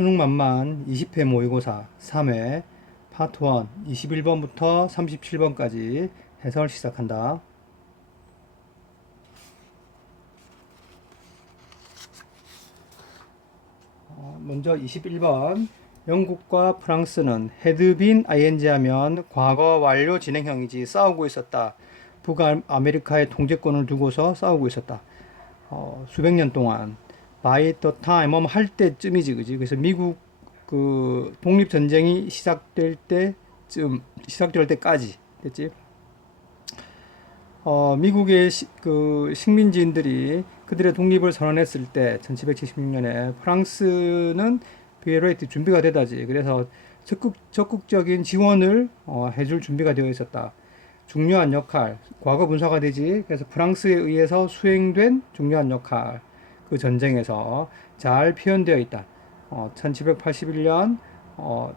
수능 만만 20회 모의고사 3회 파트 1 21번부터 37번까지 해설 시작한다. 먼저 21번 영국과 프랑스는 had been ing 하면 과거 완료 진행형이지 싸우고 있었다. 북아메리카의 통제권을 두고서 싸우고 있었다. 수백 년 동안 by the time 할 때쯤이지, 그지? 그래서 미국 그 독립 전쟁이 시작될 때까지 됐지. 미국의 그 식민지인들이 그들의 독립을 선언했을 때 1776년에 프랑스는 비에로이트 준비가 되다지. 그래서 적극적인 지원을 해줄 준비가 되어 있었다. 중요한 역할, 과거 분사가 되지. 그래서 프랑스에 의해서 수행된 중요한 역할, 그 전쟁에서 잘 표현되어 있다. 1781년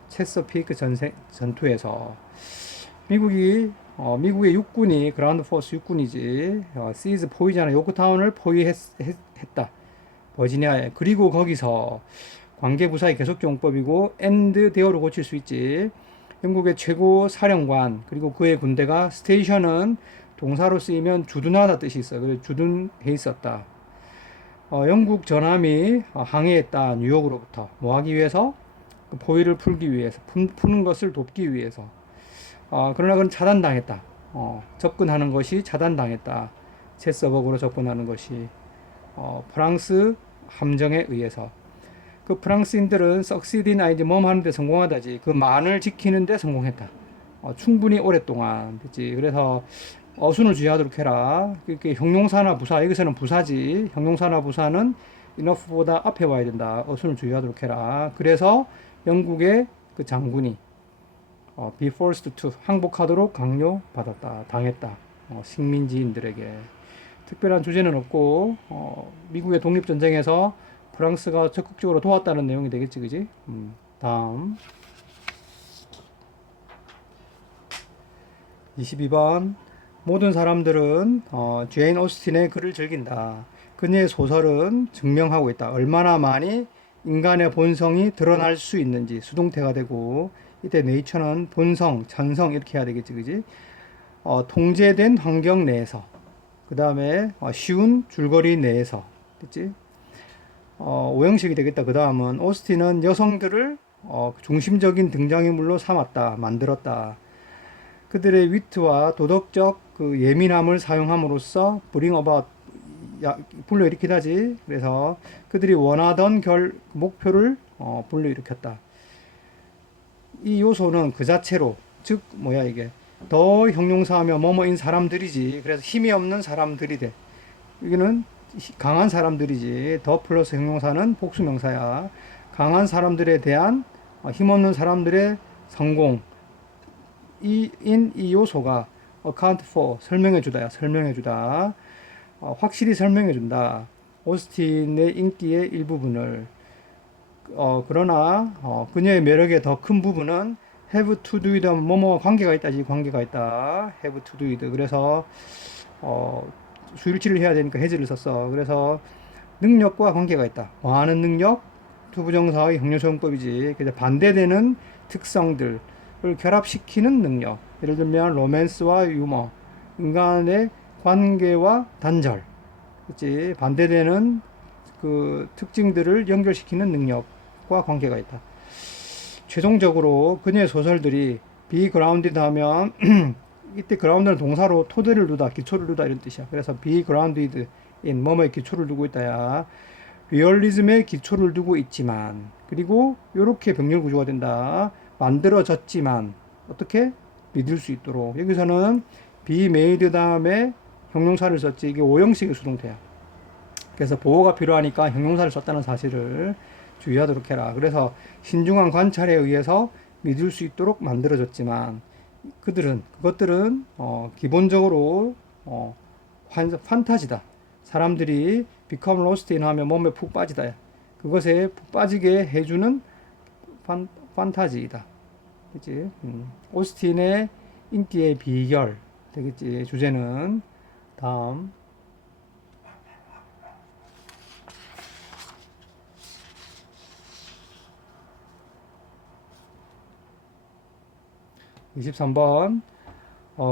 체서피크 전투에서 미국의 육군이 그라운드 포스 육군이지 시즈 포위잖아. 요크타운을 포위했다. 버지니아에. 그리고 거기서 관계부사의 계속용법이고 엔드 대어로 고칠 수 있지. 영국의 최고 사령관 그리고 그의 군대가 스테이션은 동사로 쓰이면 주둔하다 뜻이 있어. 그래서 주둔해 있었다. 영국 전함이 항해했다. 뉴욕으로부터 뭐 하기 위해서? 그 포위를 풀기 위해서, 푸는 것을 돕기 위해서. 그러나 그건 차단당했다. 접근하는 것이 차단당했다. 제서버그로 접근하는 것이 프랑스 함정에 의해서. 그 프랑스인들은 succeed in ing 하는데 성공하다지. 그 만을 지키는데 성공했다. 충분히 오랫동안 됐지. 그래서 어순을 주의하도록 해라. 이렇게 형용사나 부사, 여기서는 부사지. 형용사나 부사는 enough보다 앞에 와야 된다. 어순을 주의하도록 해라. 그래서 영국의 그 장군이 be forced to 항복하도록 강요받았다. 당했다. 식민지인들에게. 특별한 주제는 없고 미국의 독립전쟁에서 프랑스가 적극적으로 도왔다는 내용이 되겠지, 그지? 다음 22번 모든 사람들은 제인 오스틴의 글을 즐긴다. 그녀의 소설은 증명하고 있다. 얼마나 많이 인간의 본성이 드러날 수 있는지. 수동태가 되고 이때 네이처는 본성, 찬성 이렇게 해야 되겠지, 그지? 통제된 환경 내에서. 그 다음에 쉬운 줄거리 내에서. 됐지? 오형식이 되겠다. 그 다음은 오스틴은 여성들을 중심적인 등장인물로 삼았다. 만들었다. 그들의 위트와 도덕적 그 예민함을 사용함으로써 bring about 불러일으키다지. 그래서 그들이 원하던 목표를 불러일으켰다. 이 요소는 그 자체로, 즉 뭐야 이게 더 형용사하면 뭐뭐인 사람들이지. 그래서 힘이 없는 사람들이 돼. 여기는 강한 사람들이지. 더 플러스 형용사는 복수명사야. 강한 사람들에 대한 힘없는 사람들의 성공. 이 요소가 account for 설명해주다야. 설명해주다. 확실히 설명해준다. 오스틴의 인기의 일부분을. 그러나 그녀의 매력의 더 큰 부분은 have to do with 뭐뭐와 관계가 있다지. 관계가 있다. have to do with. 그래서 수일치를 해야 되니까 has를 썼어. 그래서 능력과 관계가 있다. 많은 능력, 투부정사의 형용사용법이지. 그래서 반대되는 특성들을 결합시키는 능력. 예를 들면 로맨스와 유머, 인간의 관계와 단절, 그렇지? 반대되는 그 특징들을 연결시키는 능력과 관계가 있다. 최종적으로 그녀의 소설들이 be grounded 하면 이때 ground는 동사로 토대를 두다, 기초를 두다 이런 뜻이야. 그래서 be grounded in 뭐뭐에 기초를 두고 있다야. 리얼리즘에 기초를 두고 있지만, 그리고 이렇게 병렬 구조가 된다. 만들어졌지만 어떻게 믿을 수 있도록. 여기서는 be made 다음에 형용사를 썼지. 이게 오형식의 수동태야. 그래서 보호가 필요하니까 형용사를 썼다는 사실을 주의하도록 해라. 그래서 신중한 관찰에 의해서 믿을 수 있도록 만들어졌지만 그것들은 기본적으로 판타지다. 사람들이 become lost in 하면 몸에 푹 빠지다. 그것에 푹 빠지게 해주는 판타지이다. 그치? 오스틴의 인기의 비결 되겠지. 주제는. 다음 23번.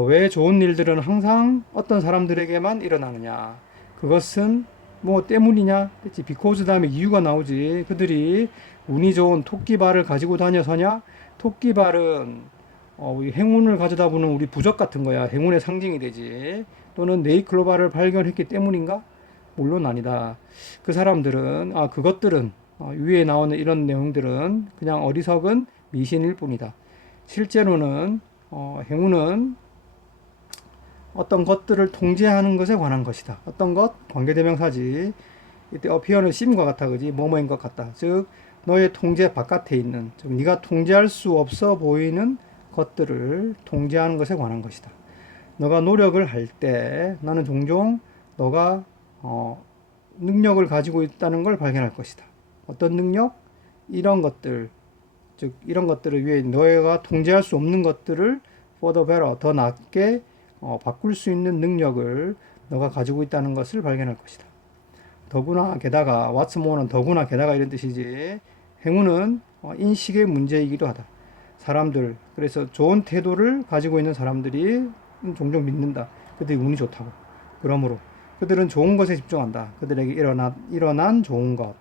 왜 좋은 일들은 항상 어떤 사람들에게만 일어나느냐? 그것은 뭐 때문이냐? 그치? because 다음에 이유가 나오지. 그들이 운이 좋은 토끼발을 가지고 다녀서냐? 토끼발은 우리 행운을 가져다 보는 우리 부적 같은 거야. 행운의 상징이 되지. 또는 네이클로바를 발견했기 때문인가? 물론 아니다. 그 사람들은, 그것들은, 위에 나오는 이런 내용들은 그냥 어리석은 미신일 뿐이다. 실제로는, 행운은 어떤 것들을 통제하는 것에 관한 것이다. 어떤 것? 관계대명사지. 이때 appear는 sim과 같아, 그지? 뭐뭐인 것 같다. 즉, 너의 통제 바깥에 있는, 즉, 네가 통제할 수 없어 보이는 것들을 통제하는 것에 관한 것이다. 너가 노력을 할 때 나는 종종 너가 능력을 가지고 있다는 걸 발견할 것이다. 어떤 능력? 이런 것들, 즉 이런 것들을 위해 너가 통제할 수 없는 것들을 for the better, 더 낫게 바꿀 수 있는 능력을 너가 가지고 있다는 것을 발견할 것이다. 더구나 게다가 what's more는 더구나 게다가 이런 뜻이지. 행운은 인식의 문제이기도 하다. 사람들, 그래서 좋은 태도를 가지고 있는 사람들이 종종 믿는다. 그들이 운이 좋다고. 그러므로 그들은 좋은 것에 집중한다. 그들에게 일어난 좋은 것.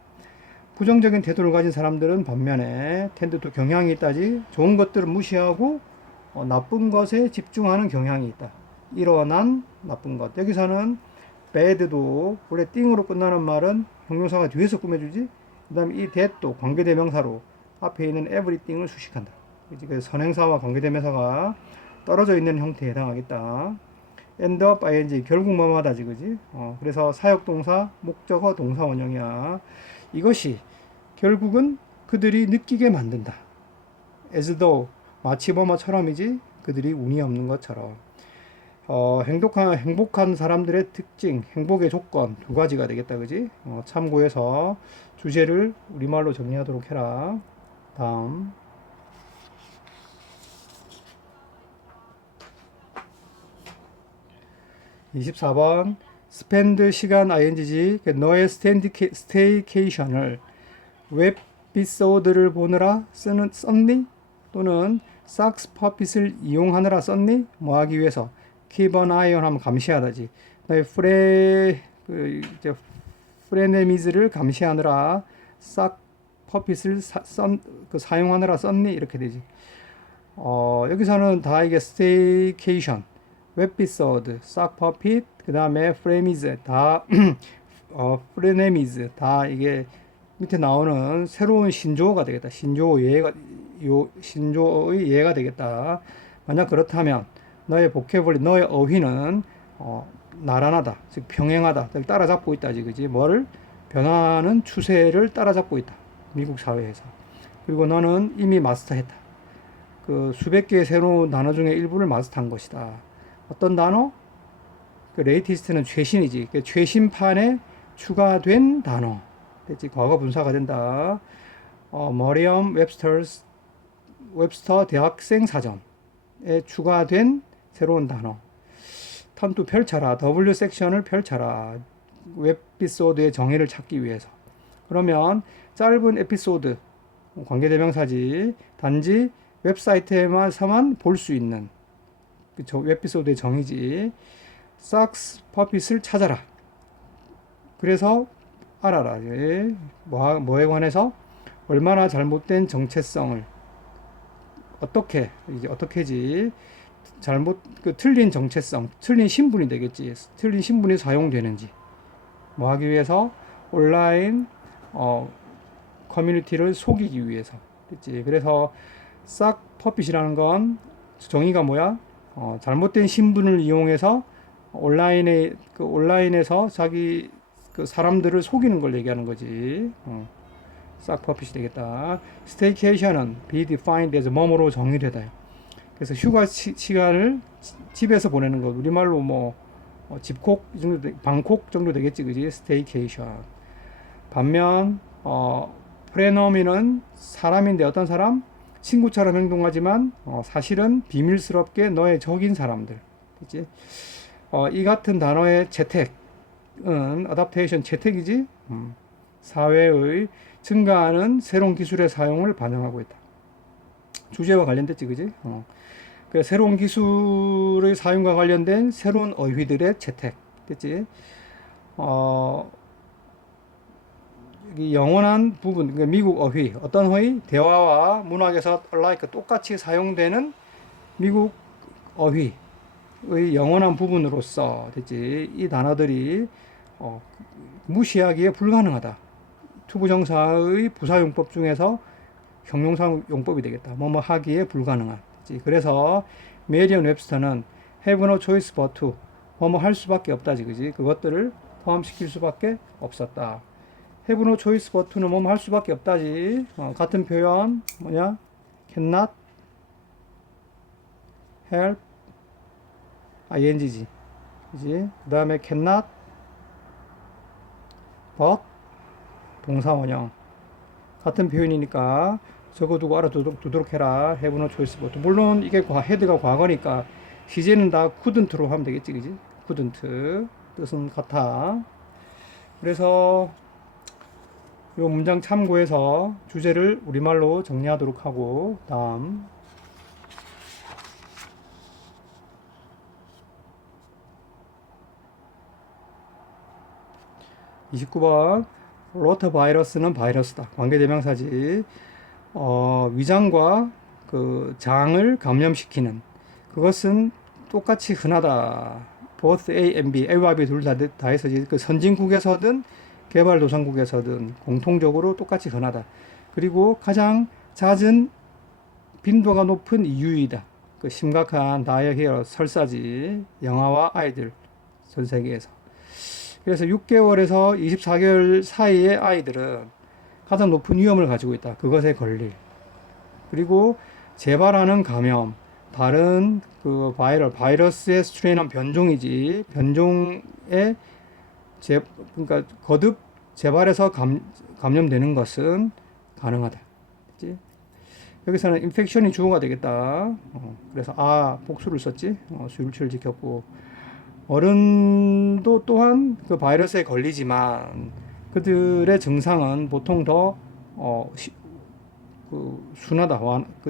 부정적인 태도를 가진 사람들은 반면에 텐드도 경향이 있다지. 좋은 것들을 무시하고 나쁜 것에 집중하는 경향이 있다. 일어난 나쁜 것. 여기서는 bad도 원래 띵으로 끝나는 말은 형용사가 뒤에서 꾸며주지. 그 다음에 이 that도 관계대명사로 앞에 있는 everything을 수식한다. 그래서 선행사와 관계대명사가 떨어져 있는 형태에 해당하겠다. end up ing 결국 뭐뭐하다지, 그지? 그래서 사역동사 목적어 동사 원형이야. 이것이 결국은 그들이 느끼게 만든다. as though 마치 뭐뭐처럼이지 그들이 운이 없는 것처럼. 행복한 사람들의 특징, 행복의 조건 두 가지가 되겠다, 그지? 참고해서 주제를 우리말로 정리하도록 해라. 다음. 24번. spend 시간 ing지 너의 스테이케이션을 웹피소드를 보느라 썼니? 또는 삭스 퍼핏을 이용하느라 썼니? 뭐 하기 위해서? keep an eye on 하면 감시하다지. 너의 프레네미즈를 감시하느라 싹 퍼핏을 사용하느라 썼니? 이렇게 되지. 여기서는 다 이게 스테이케이션, 웹피소드, 싹 퍼핏, 그 다음에 프레미즈 다 프레네미즈 다 이게 밑에 나오는 새로운 신조어가 되겠다. 신조어의 예가 되겠다. 만약 그렇다면 너의 보케블리, 너의 어휘는 나란하다, 즉 병행하다, 즉 따라잡고 있다지, 그지? 뭐를? 변화하는 추세를 따라잡고 있다. 미국 사회에서. 그리고 너는 이미 마스터했다. 그 수백 개의 새로운 단어 중에 일부를 마스터한 것이다. 어떤 단어? 그 레이티스트는 최신이지. 그 최신판에 추가된 단어. 됐지? 과거 분사가 된다. 머리엄 웹스터 대학생 사전에 추가된 새로운 단어. 턴투 펼쳐라. W 섹션을 펼쳐라. 웹피소드의 정의를 찾기 위해서. 그러면 짧은 에피소드, 관계대명사지. 단지 웹사이트에서만 볼 수 있는 웹피소드의 정의지. 삭스 퍼핏을 찾아라. 그래서 알아라. 뭐에 관해서? 얼마나 잘못된 정체성을 어떻게지? 틀린 정체성, 틀린 신분이 되겠지. 틀린 신분이 사용되는지. 뭐 하기 위해서? 온라인 커뮤니티를 속이기 위해서. 됐지? 그래서 싹 퍼핏이라는 건 정의가 뭐야? 잘못된 신분을 이용해서 온라인에서 자기 사람들을 속이는 걸 얘기하는 거지. 싹 퍼핏이 되겠다. 스테이케이션은 be defined as 뭐뭐로 정의되다. 그래서 휴가 시간을 집에서 보내는 것. 우리말로 집콕 정도, 방콕 정도 되겠지, 그지? 스테이케이션. 반면 프레너미는 사람인데 어떤 사람? 친구처럼 행동하지만 사실은 비밀스럽게 너의 적인 사람들. 그치? 이 같은 단어의 채택은 어댑테이션 채택이지. 사회의 증가하는 새로운 기술의 사용을 반영하고 있다. 주제와 관련됐지, 그지? 그 새로운 기술의 사용과 관련된 새로운 어휘들의 채택. 됐지? 어, 이 영원한 부분, 그러니까 미국 어휘, 어떤 어휘? 대화와 문학에서 alike 똑같이 사용되는 미국 어휘의 영원한 부분으로서 됐지? 이 단어들이 무시하기에 불가능하다. 투부정사의 부사용법 중에서 형용사 용법이 되겠다. 뭐뭐 하기에 불가능한. 됐지? 그래서 메리언 웹스터는 have no choice but to 뭐뭐 할 수밖에 없다지, 그지? 그것들을 포함시킬 수밖에 없었다. have no choice but to는 뭐뭐 할 수밖에 없다지. 같은 표현 뭐냐? cannot help ing지, 그지? 그 다음에 cannot but 동사 원형 같은 표현이니까 적어두고 알아두도록 해라. have no choice but. 물론 이게 head가 과거니까 시제는 다 couldn't로 하면 되겠지, 그지? couldn't 뜻은 같아. 그래서 이 문장 참고해서 주제를 우리말로 정리하도록 하고, 다음 29번 로터바이러스는 바이러스다. 관계대명사지. 위장과 그 장을 감염시키는 그것은 똑같이 흔하다. both A and B, A와 B 둘 다 해서 그 선진국에서든 개발도상국에서든 공통적으로 똑같이 흔하다. 그리고 가장 잦은 빈도가 높은 이유이다. 그 심각한 다이어히어 설사지. 영아와 아이들 전 세계에서. 그래서 6개월에서 24개월 사이의 아이들은 가장 높은 위험을 가지고 있다. 그것에 걸릴. 그리고 재발하는 감염, 다른 그 바이러스의 스트레인한 변종이지. 변종에 그러니까 거듭 재발해서 감염되는 것은 가능하다. 그치? 여기서는 인펙션이 주어가 되겠다. 그래서 복수를 썼지. 수율치를 지켰고. 어른도 또한 그 바이러스에 걸리지만 그들의 증상은 보통 더 순하다,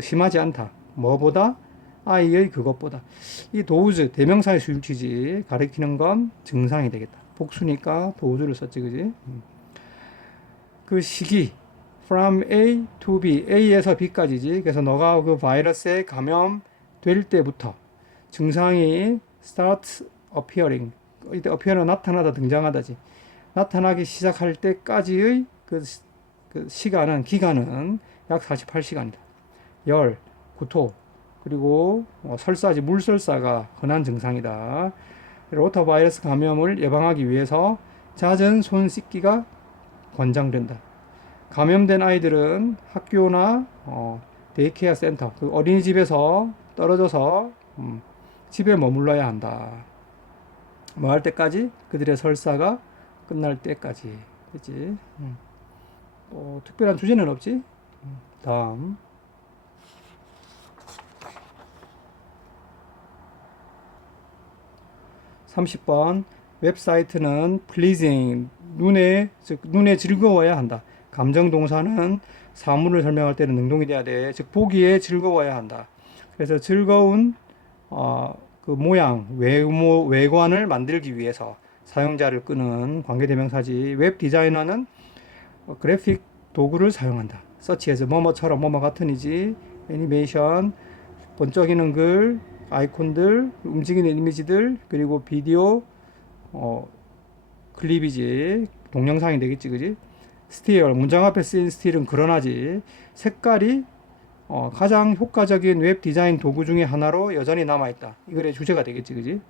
심하지 않다. 뭐보다? 아이의 그것보다. 이 도우즈, 대명사의 수일치지. 가리키는 건 증상이 되겠다. 복수니까 도우즈를 썼지, 그지? 그 시기, from A to B, A에서 B까지지. 그래서 너가 그 바이러스에 감염될 때부터 증상이 start appearing, 이때 appear은 나타나다, 등장하다지. 나타나기 시작할 때까지의 그 기간은 약 48시간이다. 열, 구토, 그리고 설사지, 물설사가 흔한 증상이다. 로타바이러스 감염을 예방하기 위해서 잦은 손 씻기가 권장된다. 감염된 아이들은 학교나 데이케어 센터, 그 어린이집에서 떨어져서 집에 머물러야 한다. 뭐 할 때까지? 그들의 설사가 끝날 때까지. 그치? 특별한 주제는 없지? 다음. 30번. 웹사이트는 pleasing, 눈에 즐거워야 한다. 감정동사는 사물을 설명할 때는 능동이 돼야 돼. 즉, 보기에 즐거워야 한다. 그래서 즐거운, 그 모양, 외관을 만들기 위해서 사용자를 끄는 관계대명사지. 웹 디자이너는 그래픽 도구를 사용한다. 서치해서 뭐뭐처럼 뭐뭐 같은이지. 애니메이션, 번쩍이는 글, 아이콘들, 움직이는 이미지들, 그리고 비디오, 클립이지. 동영상이 되겠지, 그지? 스틸, 문장 앞에 쓰인 스틸은 그러나지. 색깔이 가장 효과적인 웹 디자인 도구 중에 하나로 여전히 남아있다. 이 글의 주제가 되겠지, 그지?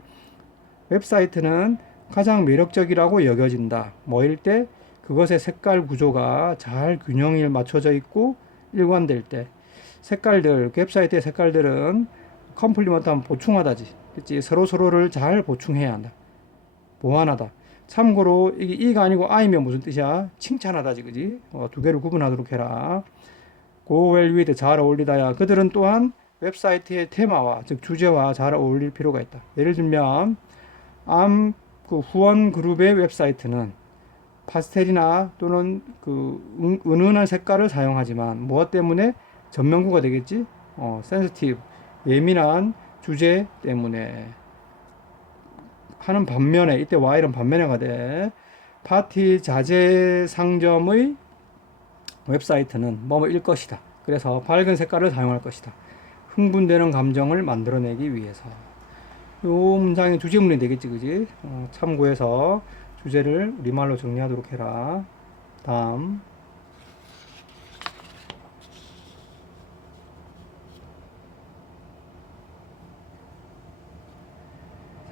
웹사이트는 가장 매력적이라고 여겨진다. 뭐일 때? 그것의 색깔 구조가 잘 균형이 맞춰져 있고 일관될 때. 색깔들, 웹사이트의 색깔들은 컴플리먼트하면 보충하다지. 그치? 서로를 잘 보충해야 한다. 보완하다. 참고로 이게 이가 아니고 I면 무슨 뜻이야? 칭찬하다지, 그지? 두 개를 구분하도록 해라. Go well with, 잘 어울리다야. 그들은 또한 웹사이트의 테마와, 즉 주제와 잘 어울릴 필요가 있다. 예를 들면 그 후원 그룹의 웹사이트는 파스텔이나 또는 은은한 색깔을 사용하지만 무엇 때문에 전면구가 되겠지? 센시티브, 예민한 주제 때문에 하는 반면에, 이때 Y는 반면에가 돼. 파티 자재 상점의 웹사이트는 뭐뭐일 것이다. 그래서 밝은 색깔을 사용할 것이다. 흥분되는 감정을 만들어내기 위해서. 요 문장이 주제문이 되겠지, 그지? 참고해서 주제를 우리말로 정리하도록 해라. 다음.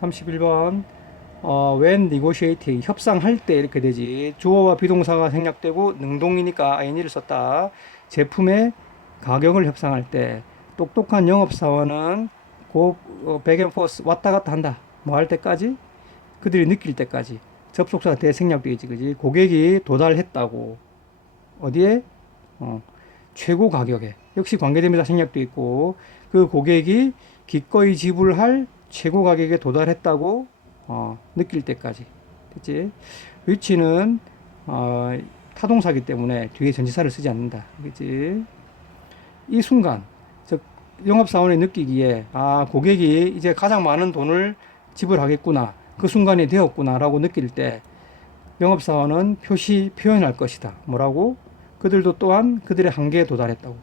31번. when negotiating, 협상할 때 이렇게 되지. 주어와 비동사가 생략되고 능동이니까 ing를 썼다. 제품의 가격을 협상할 때 똑똑한 영업사원은 백앤포스 왔다 갔다 한다. 뭐 할 때까지? 그들이 느낄 때까지. 접속사가 대생략되어 있지, 그지? 고객이 도달했다고. 어디에? 최고 가격에. 역시 관계대명사 생략되어 있고, 그 고객이 기꺼이 지불할 최고 가격에 도달했다고 느낄 때까지. 됐지? 위치는 타동사기 때문에 뒤에 전치사를 쓰지 않는다. 그치? 이 순간, 즉 영업사원이 느끼기에 고객이 이제 가장 많은 돈을 지불하겠구나, 그 순간이 되었구나 라고 느낄 때 영업사원은 표현할 것이다. 뭐라고? 그들도 또한 그들의 한계에 도달했다고.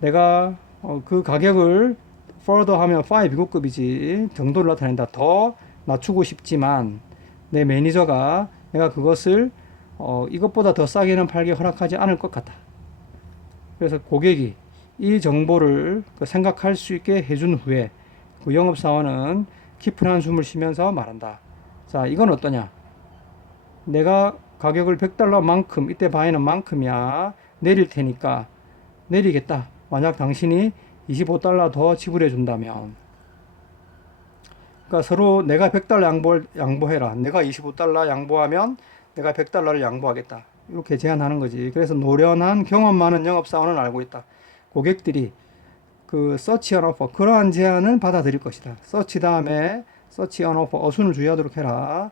내가 그 가격을 further 하면 5 비고급이지, 정도를 나타낸다. 더 낮추고 싶지만 내 매니저가 내가 그것을 이것보다 더 싸게는 팔기 허락하지 않을 것 같다. 그래서 고객이 이 정보를 생각할 수 있게 해준 후에 그 영업사원은 깊은 한숨을 쉬면서 말한다. 자, 이건 어떠냐? 내가 가격을 $100만큼, 이때 바이는 만큼이야, 내릴 테니까 내리겠다. 만약 당신이 $25 더 지불해 준다면. 그러니까 서로 내가 $100 양보해라. 내가 $25 양보하면 내가 $100를 양보하겠다. 이렇게 제안하는 거지. 그래서 노련한 경험 많은 영업사원은 알고 있다. 고객들이 그 search on offer, 그러한 제안을 받아들일 것이다. search 다음에 search on offer, 어순을 주의하도록 해라.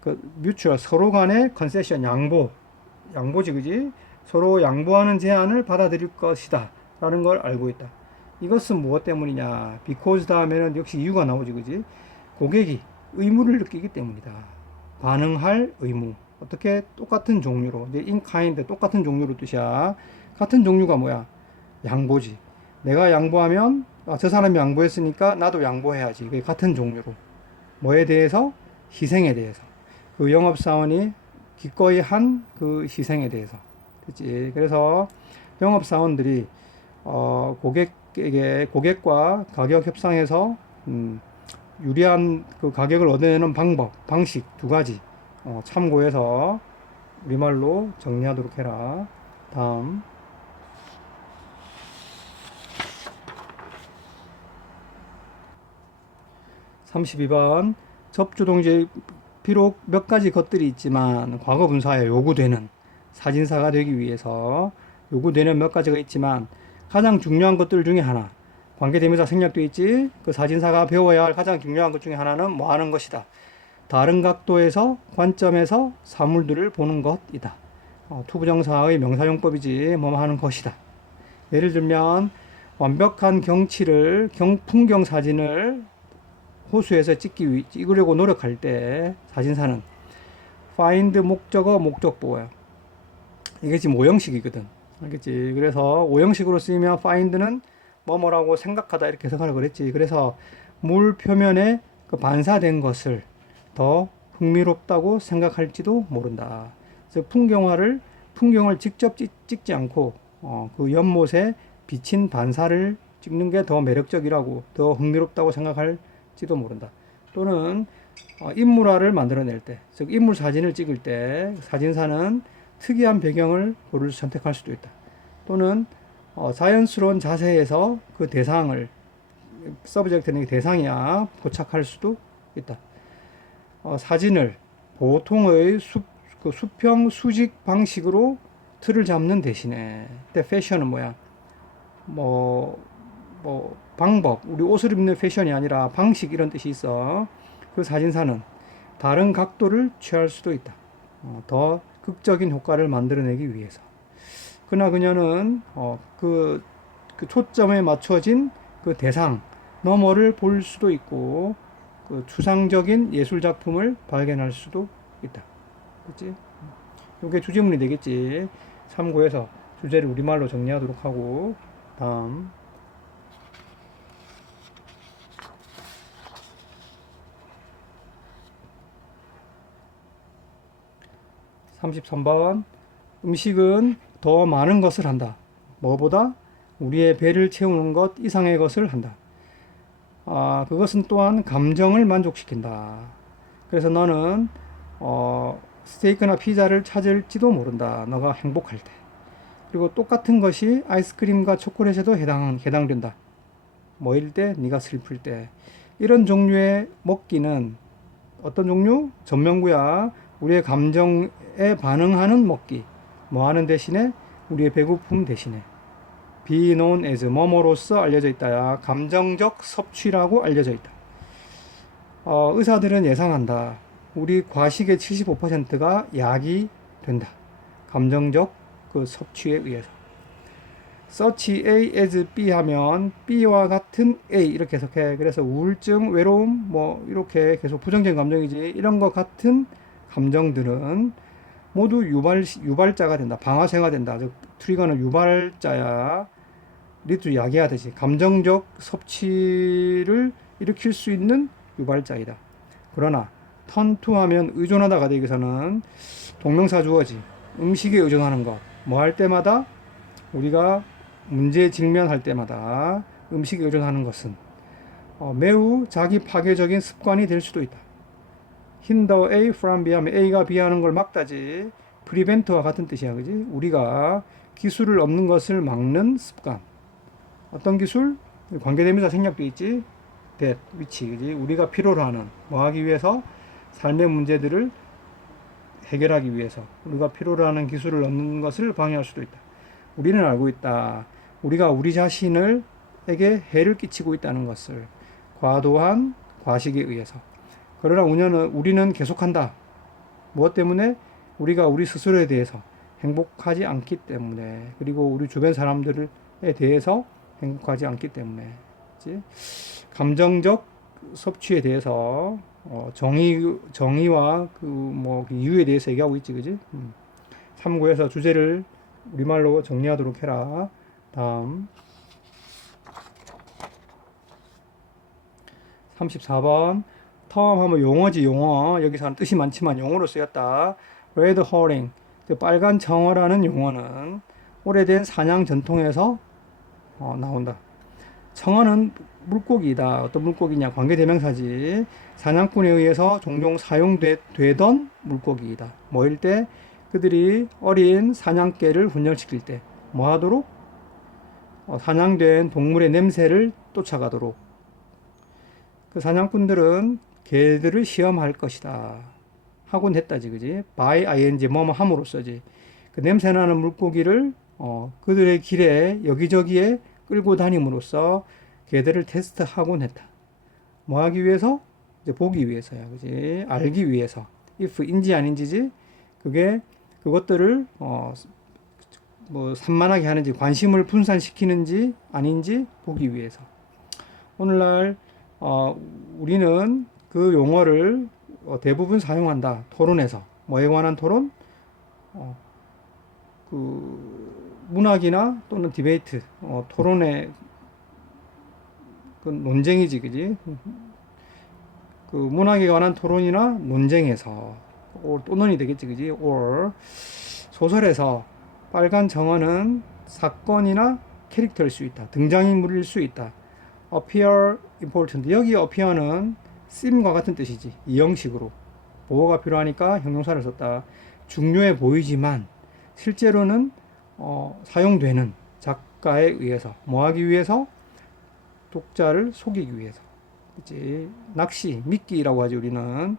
그 뮤추얼, 서로 간의 컨세션, 양보지, 그지? 서로 양보하는 제안을 받아들일 것이다 라는 걸 알고 있다. 이것은 무엇 때문이냐? because 다음에는 역시 이유가 나오지, 그지? 고객이 의무를 느끼기 때문이다. 반응할 의무. 어떻게? 똑같은 종류로. in kind, 똑같은 종류로 뜻이야. 같은 종류가 뭐야? 양보지. 내가 양보하면 저 사람이 양보했으니까 나도 양보해야지. 그게 같은 종류로. 뭐에 대해서? 희생에 대해서. 그 영업사원이 기꺼이 한 그 희생에 대해서. 그치? 그래서 영업사원들이 고객과 가격 협상에서 유리한 그 가격을 얻어내는 방식 두 가지 참고해서 우리말로 정리하도록 해라. 다음. 32번. 접주동지의 비록 몇 가지 것들이 있지만 과거 분사에 요구되는, 사진사가 되기 위해서 요구되는 몇 가지가 있지만 가장 중요한 것들 중에 하나, 관계대명사 생략되어 있지. 그 사진사가 배워야 할 가장 중요한 것 중에 하나는 뭐 하는 것이다? 다른 각도에서, 관점에서 사물들을 보는 것이다. 투부정사의 명사용법이지, 뭐 하는 것이다. 예를 들면 완벽한 풍경 사진을 호수에서 찍으려고 노력할 때 사진사는 find 목적어 목적보야. 이게 지금 오형식이거든. 알겠지? 그래서 오형식으로 쓰이면 find는 뭐뭐라고 생각하다 이렇게 해석하라고 그랬지. 그래서 물 표면에 그 반사된 것을 더 흥미롭다고 생각할지도 모른다. 그래서 풍경을 직접 찍지 않고 그 연못에 비친 반사를 찍는 게 더 매력적이라고, 더 흥미롭다고 생각할지도 모른다. 또는 인물화를 만들어낼 때, 즉 인물 사진을 찍을 때 사진사는 특이한 배경을 선택할 수도 있다. 또는 자연스러운 자세에서 그 대상을, 서브젝트는 대상이야, 포착할 수도 있다. 사진을 보통의 수평 수직 방식으로 틀을 잡는 대신에, 근데 패션은 뭐야? 방법, 우리 옷을 입는 패션이 아니라 방식, 이런 뜻이 있어. 그 사진사는 다른 각도를 취할 수도 있다. 더 극적인 효과를 만들어내기 위해서. 그러나 그녀는 그 초점에 맞춰진 그 대상 너머를 볼 수도 있고 그 추상적인 예술 작품을 발견할 수도 있다. 그렇지? 이게 주제문이 되겠지. 참고해서 주제를 우리말로 정리하도록 하고 다음 33번 음식은 더 많은 것을 한다. 뭐보다 우리의 배를 채우는 것 이상의 것을 한다. 그것은 또한 감정을 만족시킨다. 그래서 너는 스테이크나 피자를 찾을지도 모른다. 너가 행복할 때. 그리고 똑같은 것이 아이스크림과 초콜릿에도 해당된다. 뭐일 때? 네가 슬플 때. 이런 종류의 먹기는 어떤 종류? 전명구야. 우리의 감정에 반응하는 먹기. 뭐 하는 대신에? 우리의 배고픔 대신에. be known as 뭐뭐로서 알려져 있다야. 감정적 섭취라고 알려져 있다. 의사들은 예상한다. 우리 과식의 75%가 약이 된다. 감정적 그 섭취에 의해서. such A as B 하면 B와 같은 A 이렇게 해석해. 그래서 우울증, 외로움 뭐 이렇게 계속 부정적인 감정이지. 이런 것 같은 감정들은 모두 유발자가 된다. 방아쇠가 된다. 즉 트리거는 유발자야. 리드 야기하듯이 감정적 섭취를 일으킬 수 있는 유발자이다. 그러나 턴투 하면 의존하다가 되기서는 동명사 주어지 음식에 의존하는 것. 뭐 할 때마다 우리가 문제에 직면할 때마다 음식에 의존하는 것은 매우 자기 파괴적인 습관이 될 수도 있다. hinder A from B 하면 A가 B 하는 걸 막다지 prevent와 같은 뜻이야. 그지? 우리가 기술을 얻는 것을 막는 습관. 어떤 기술? 관계대명사 생략돼 있지? that, which. 그지? 우리가 필요로 하는 뭐 하기 위해서? 삶의 문제들을 해결하기 위해서 우리가 필요로 하는 기술을 얻는 것을 방해할 수도 있다. 우리는 알고 있다. 우리가 우리 자신에게 해를 끼치고 있다는 것을 과도한 과식에 의해서. 그러나 우리는 계속한다. 무엇 때문에? 우리가 우리 스스로에 대해서 행복하지 않기 때문에, 그리고 우리 주변 사람들에 대해서 행복하지 않기 때문에. 그치? 감정적 섭취에 대해서 정의와 그 이유에 대해서 얘기하고 있지, 그지? 참고해서 주제를 우리말로 정리하도록 해라. 다음 34번 텀 하면 용어지. 용어. 여기서는 뜻이 많지만 용어로 쓰였다. 레드 허링, 빨간 청어라는 용어는 오래된 사냥 전통에서 나온다. 청어는 물고기이다. 어떤 물고기냐? 관계대명사지. 사냥꾼에 의해서 종종 사용되던 물고기이다. 뭐일 때? 그들이 어린 사냥개를 훈련시킬 때. 뭐 하도록? 사냥된 동물의 냄새를 쫓아가도록. 그 사냥꾼들은 개들을 시험할 것이다. 하곤 했다지, 그지? by ing 뭐뭐 함으로써지. 그 냄새나는 물고기를 그들의 길에 여기저기에 끌고 다님으로써 개들을 테스트하곤 했다. 뭐 하기 위해서? 이제 보기 위해서야, 그지? 알기 위해서. if 인지 아닌지지? 그것들을 뭐 산만하게 하는지, 관심을 분산시키는지 아닌지 보기 위해서. 오늘날 우리는 그 용어를 대부분 사용한다. 토론에서. 뭐에 관한 토론? 그 문학이나 또는 디베이트, 토론의 그 논쟁이지, 그지? 그 문학에 관한 토론이나 논쟁에서 또는이 되겠지, 그지? or 소설에서 빨간 정어는 사건이나 캐릭터일 수 있다. 등장인물일 수 있다. appear important. 여기 appear는 seem과 같은 뜻이지. 이 형식으로 보호가 필요하니까 형용사를 썼다. 중요해 보이지만 실제로는 사용되는 작가에 의해서 뭐 하기 위해서? 독자를 속이기 위해서. 그치? 낚시, 미끼라고 하지 우리는.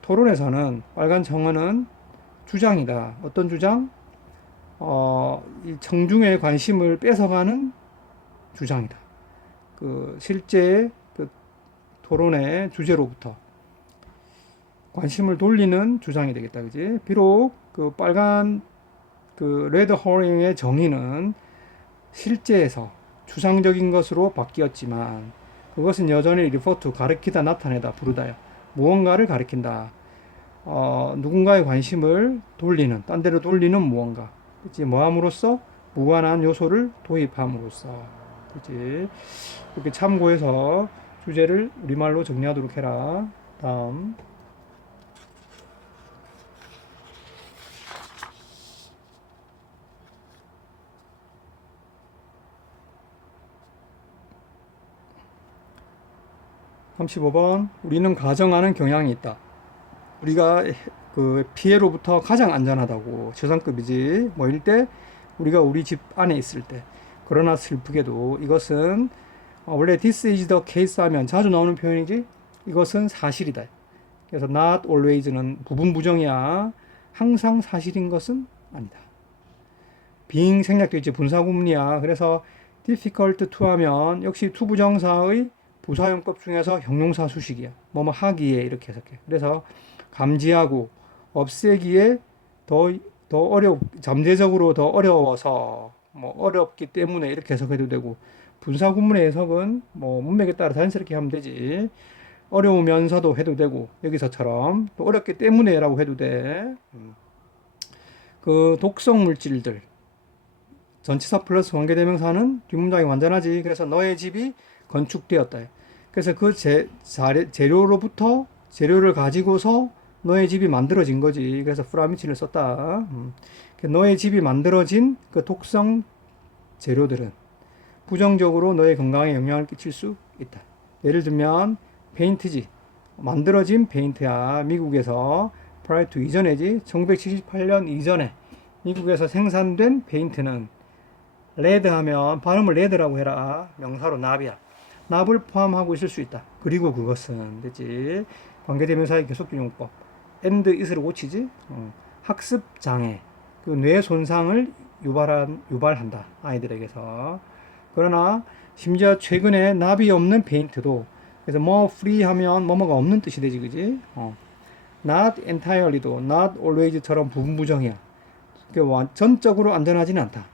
토론에서는 빨간 청어는 주장이다. 어떤 주장? 이 청중의 관심을 뺏어가는 주장이다. 그 실제 그 토론의 주제로부터 관심을 돌리는 주장이 되겠다. 그지? 비록 그 빨간 그 레드 허링의 정의는 실제에서 추상적인 것으로 바뀌었지만 그것은 여전히 refer to 가리키다, 나타내다, 부르다요. 무언가를 가리킨다. 누군가의 관심을 돌리는, 딴 데로 돌리는 무언가. 그치? 뭐함으로써? 무관한 요소를 도입함으로써. 그치? 이렇게 참고해서 주제를 우리말로 정리하도록 해라. 다음. 35번. 우리는 가정하는 경향이 있다. 우리가 그 피해로부터 가장 안전하다고. 최상급이지. 뭐일 때? 우리가 우리 집 안에 있을 때. 그러나 슬프게도 이것은 원래 this is the case 하면 자주 나오는 표현이지. 이것은 사실이다. 그래서 not always는 부분 부정이야. 항상 사실인 것은 아니다. being 생략되어 있지. 분사구문이야. 그래서 difficult to 하면 역시 to 부정사의 부사용법 중에서 형용사 수식이야. 뭐뭐 하기에 이렇게 해석해. 그래서 감지하고 없애기에 더 잠재적으로 더 어려워서 뭐 어렵기 때문에 이렇게 해석해도 되고, 분사 구문의 해석은 뭐 문맥에 따라 자연스럽게 하면 되지. 어려우면서도 해도 되고, 여기서처럼 또 어렵기 때문에라고 해도 돼. 그 독성 물질들 전치사 플러스 관계대명사는 뒷문장이 완전하지. 그래서 너의 집이 건축되었다. 그래서 그 재료로부터 재료를 가지고서 너의 집이 만들어진 거지. 그래서 프라미치를 썼다. 너의 집이 만들어진 그 독성 재료들은 부정적으로 너의 건강에 영향을 끼칠 수 있다. 예를 들면 페인트지. 만들어진 페인트야. 미국에서 prior to 이전에지. 1978년 이전에 미국에서 생산된 페인트는 레드 하면 발음을 레드라고 해라. 명사로 납이야. 납을 포함하고 있을 수 있다. 그리고 그것은 됐지. 관계대명사의 계속균용법. and is를 고치지. 학습 장애. 그 뇌 손상을 유발한다. 아이들에게서. 그러나 심지어 최근에 납이 없는 페인트도, 그래서 뭐 free 하면 뭐뭐가 없는 뜻이 되지, 그지? not entirely도 not always처럼 부분 부정이야. 전적으로 안전하지는 않다.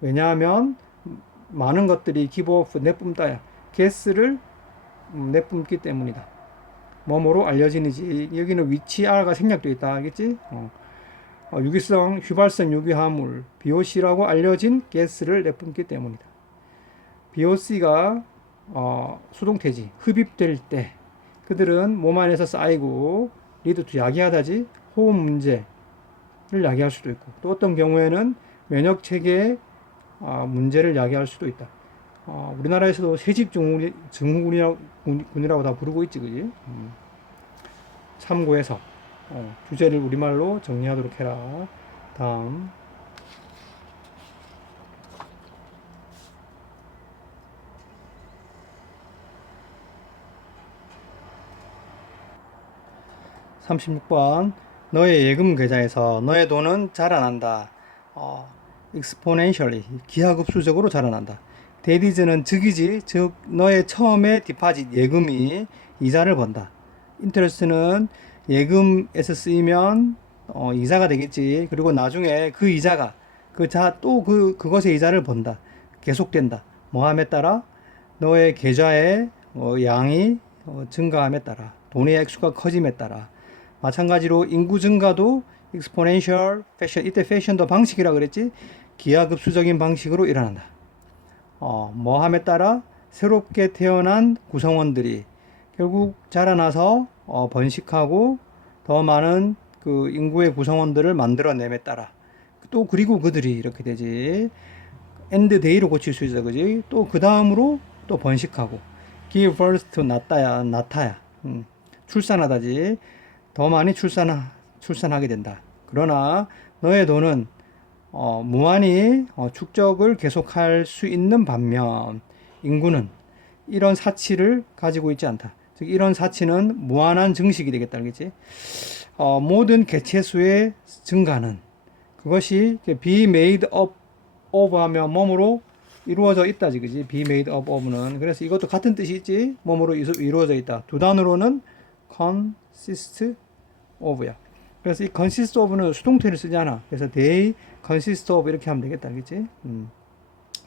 왜냐하면 많은 것들이 give off 내뿜다야. 가스를 내뿜기 때문이다. 뭐뭐로 알려지는지. 여기는 위치 R가 생략되어 있다. 알겠지? 유기성, 휘발성 유기화물 BOC라고 알려진 가스를 내뿜기 때문이다. BOC가 수동태지. 흡입될 때 그들은 몸 안에서 쌓이고 리드 투 야기하다지. 호흡 문제를 야기할 수도 있고, 또 어떤 경우에는 면역 체계의 문제를 야기할 수도 있다. 우리나라에서도 새집 증후군이라고 다 부르고 있지, 그지? 참고해서 주제를 우리말로 정리하도록 해라. 다음. 36번. 너의 예금 계좌에서 너의 돈은 자라난다. exponentially 기하급수적으로 자라난다. 데디즈는 즉이지. 즉 너의 처음에 디파짓 예금이 이자를 번다. 인터레스트는 예금에서 쓰이면 이자가 되겠지. 그리고 나중에 그 이자가 그것의 이자를 번다. 계속된다. 뭐함에 따라? 너의 계좌의 양이 증가함에 따라, 돈의 액수가 커짐에 따라. 마찬가지로 인구 증가도 exponential fashion, 이때 fashion도 방식이라 그랬지. 기하급수적인 방식으로 일어난다. 뭐함에 따라? 새롭게 태어난 구성원들이 결국 자라나서 번식하고 더 많은 그 인구의 구성원들을 만들어냄에 따라. 또 그리고 그들이 이렇게 되지. and day로 고칠 수 있어, 그지? 또 그 다음으로 또 번식하고. give birth to 낳다야. 출산하다지. 더 많이 출산하게 된다. 그러나 너의 돈은 무한히 축적을 계속할 수 있는 반면 인구는 이런 사치를 가지고 있지 않다. 즉 이런 사치는 무한한 증식이 되겠다, 알겠지? 모든 개체수의 증가는 그것이 be made up of 하면 몸으로 이루어져 있다지, 그지? be made up of는. 그래서 이것도 같은 뜻이 있지. 몸으로 이루어져 있다. 두 단어로는 consist of야. 그래서 이 consist of는 수동태를 쓰지 않아. 그래서 they consist of 이렇게 하면 되겠다, 알겠지?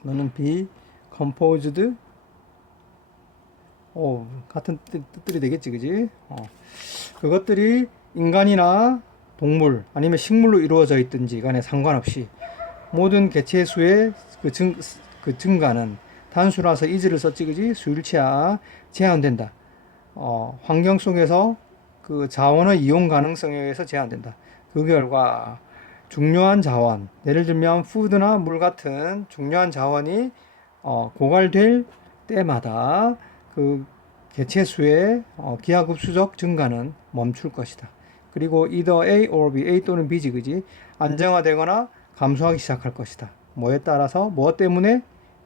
너는 be composed 같은 뜻들이 되겠지, 그지? 그것들이 인간이나 동물 아니면 식물로 이루어져 있든지 간에 상관없이 모든 개체 수의 그 증가는 단수라서 is를 썼지, 그지? 수일치야 제한된다. 환경 속에서 그 자원의 이용 가능성에 의해서 제한된다. 그 결과 중요한 자원, 예를 들면 푸드나 물 같은 중요한 자원이 고갈될 때마다 그 개체 수의 기하급수적 증가는 멈출 것이다. 그리고 either A or B, A 또는 B지, 그지? 안정화되거나 감소하기 시작할 것이다. 뭐에 따라서, 뭐 때문에?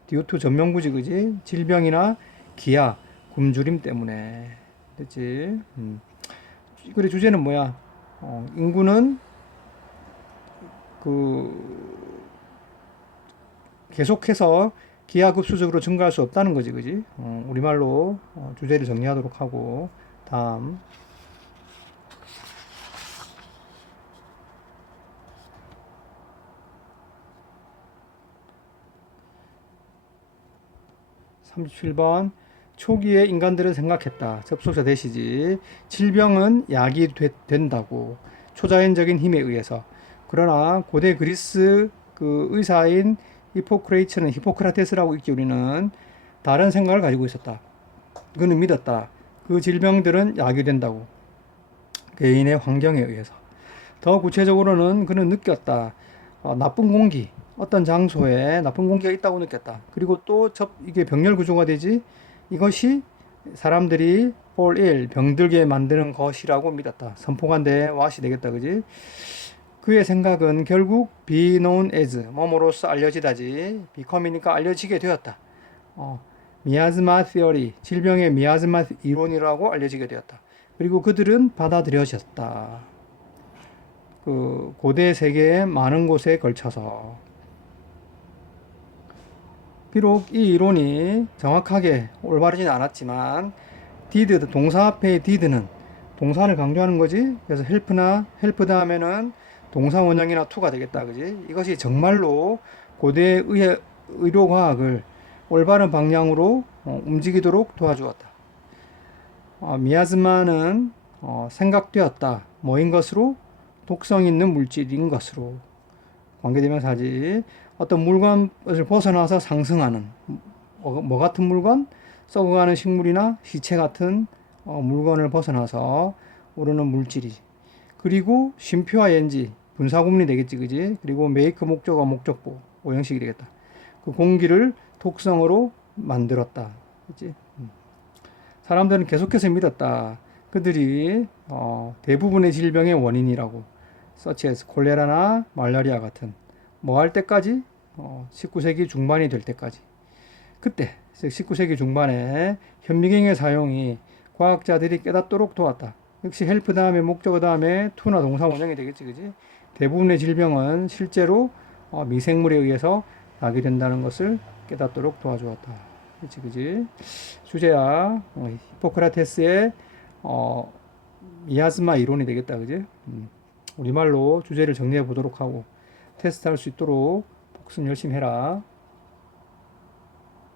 due to 전명구지, 그지? 질병이나 기아, 굶주림 때문에. 됐지? 그래, 주제는 뭐야? 인구는 그 계속해서 기하급수적으로 증가할 수 없다는 거지, 그지? 우리말로 주제를 정리하도록 하고, 다음 37번. 초기에 인간들은 생각했다. 접속사 대시지. 질병은 약이 된다고. 초자연적인 힘에 의해서. 그러나 고대 그리스 그 의사인 히포크레이츠는, 히포크라테스라고 읽지, 우리는 다른 생각을 가지고 있었다. 그는 믿었다. 그 질병들은 약이 된다고. 개인의 환경에 의해서. 더 구체적으로는 그는 느꼈다. 나쁜 공기, 어떤 장소에 나쁜 공기가 있다고 느꼈다. 그리고 또 이게 병렬 구조가 되지. 이것이 사람들이 fall ill, 병들게 만드는 것이라고 믿었다. 선포관대 what이 되겠다, 그지? 그의 생각은 결국 be known as, 뭐뭐로서 알려지다지. become이니까 알려지게 되었다. 미아즈마 theory, 질병의 미아즈마 이론이라고 알려지게 되었다. 그리고 그들은 받아들여졌다. 그 고대 세계의 많은 곳에 걸쳐서. 비록 이 이론이 정확하게 올바르진 않았지만 did, 동사 앞에 did는 동사를 강조하는 거지. 그래서 help 다음에는 동사 원형이나 to가 되겠다, 그지? 이것이 정말로 고대 의료과학을 올바른 방향으로 움직이도록 도와주었다. 미아즈마는 생각되었다. 뭐인 것으로? 독성 있는 물질인 것으로. 관계대명사지. 어떤 물건을 벗어나서 상승하는 뭐 같은 물건? 썩어가는 식물이나 시체 같은 물건을 벗어나서 오르는 물질이지. 그리고 쉼표와 엔지, 분사구문이 되겠지, 그지? 그리고 메이크 목적어 목적보, 오형식이 되겠다. 그 공기를 독성으로 만들었다, 그지? 사람들은 계속해서 믿었다. 그들이 대부분의 질병의 원인이라고. such as 콜레라나 말라리아 같은. 뭐 할 때까지? 19세기 중반이 될 때까지. 그때 19세기 중반에 현미경의 사용이 과학자들이 깨닫도록 도왔다. 역시 헬프 다음에 목적어 다음에 to나 동사 원형이 되겠지, 그지? 대부분의 질병은 실제로 미생물에 의해서 나게 된다는 것을 깨닫도록 도와주었다. 그치, 그지? 주제야 히포크라테스의 미아즈마 이론이 되겠다, 그지? 우리말로 주제를 정리해 보도록 하고 테스트할 수 있도록 복습 열심히 해라.